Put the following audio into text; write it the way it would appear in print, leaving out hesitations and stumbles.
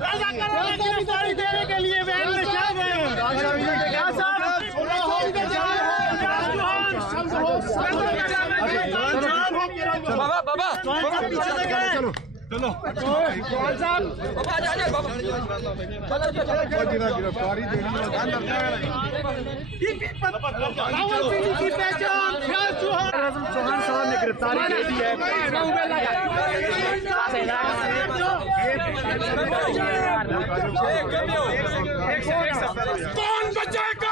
गिरफ्तारी देने के लिए वैन में चल रहे हैं। बाबा चलो चलो गिरफ्तारी देनी की पहचान चौहान साहब ने गिरफ्तारी दे दी है। कौन बचाएगा?